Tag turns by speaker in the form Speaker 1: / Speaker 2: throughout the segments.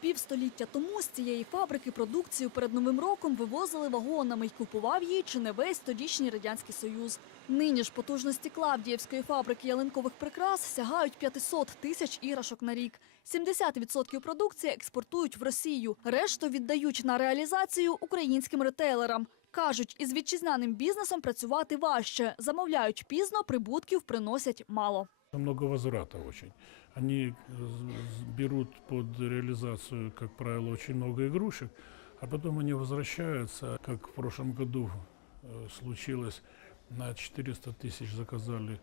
Speaker 1: Півстоліття тому з цієї фабрики продукцію перед новим роком вивозили вагонами й купував її чи не весь тодішній радянський союз. Нині ж потужності Клавдіївської фабрики ялинкових прикрас сягають 500 тисяч іграшок на рік. 70% продукції експортують в Росію, решту віддають на реалізацію українським ретейлерам. Кажуть, із вітчизняним бізнесом працювати важче. Замовляють пізно, прибутків приносять мало.
Speaker 2: Много возврата очень. Они з- з- берут под реализацию, как правило, очень много игрушек, а потом они возвращаются, как в прошлом году э, случилось, на 400 тысяч заказали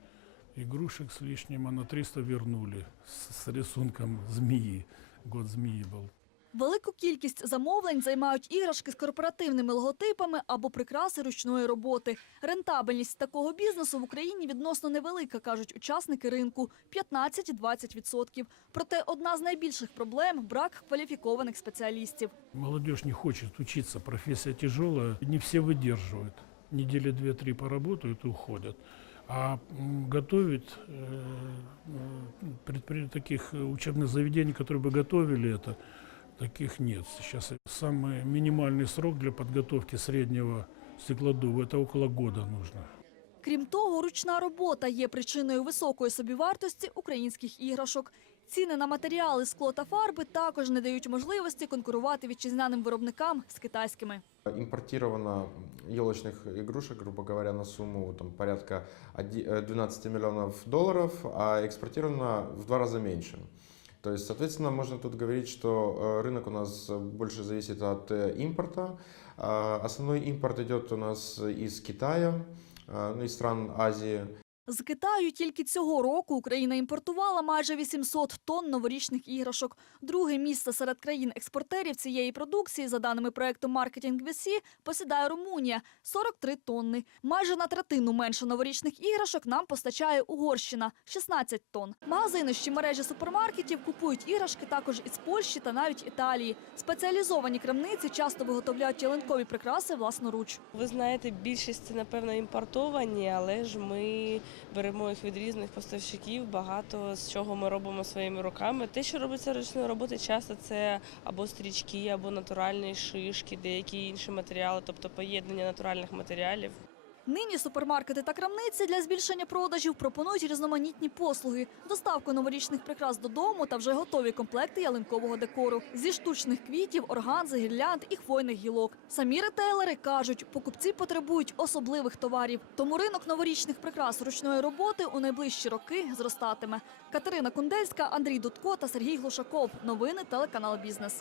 Speaker 2: игрушек с лишним, а на 300 вернули с, с рисунком змеи. Год змеи был.
Speaker 1: Велику кількість замовлень займають іграшки з корпоративними логотипами або прикраси ручної роботи. Рентабельність такого бізнесу в Україні відносно невелика, кажуть учасники ринку – 15-20%. Проте одна з найбільших проблем – брак кваліфікованих спеціалістів.
Speaker 2: Молодежь не хочет учиться, профессия тяжелая, не все выдерживают. Недели две-три поработают и уходят. А м, готовить э, э, предпри- таких э, учебных заведений, которые бы готовили это, таких нет. Сейчас самый минимальный срок для подготовки среднего стеклодува – это около года нужно.
Speaker 1: Крім того, ручна робота є причиною високої собівартості українських іграшок. Ціни на матеріали, скло та фарби також не дають можливості конкурувати вітчизняним виробникам з китайськими.
Speaker 3: Импортировано елочных игрушек, грубо говоря, на сумму там, порядка оди- э, 12 миллионов долларов, а экспортировано в два раза меньше. То есть, соответственно, можно тут говорить, что э, рынок у нас больше зависит от э, импорта. А Основной импорт идет у нас из Китая, э, ну, из стран Азии.
Speaker 1: З Китаю тільки цього року Україна імпортувала майже 800 тонн новорічних іграшок. Друге місце серед країн-експортерів цієї продукції, за даними проекту «Маркетинг VC», посідає Румунія – 43 тонни. Майже на третину менше новорічних іграшок нам постачає Угорщина – 16 тонн. Магазини ще мережі супермаркетів купують іграшки також із Польщі та навіть Італії. Спеціалізовані крамниці часто виготовляють ялинкові прикраси власноруч.
Speaker 4: Ви знаєте, більшість це, напевно, імпортовані, але ж ми беремо їх від різних поставщиків. Багато з чого ми робимо своїми руками. Те, що робиться ручною роботи, часто це або стрічки, або натуральні шишки, деякі інші матеріали, тобто поєднання натуральних матеріалів.
Speaker 1: Нині супермаркети та крамниці для збільшення продажів пропонують різноманітні послуги, доставку новорічних прикрас додому та вже готові комплекти ялинкового декору зі штучних квітів, органзи, гірлянд і хвойних гілок. Самі ретейлери кажуть, покупці потребують особливих товарів. Тому ринок новорічних прикрас ручної роботи у найближчі роки зростатиме. Катерина Кундельська, Андрій Дудко та Сергій Глушаков. Новини телеканал Бізнес.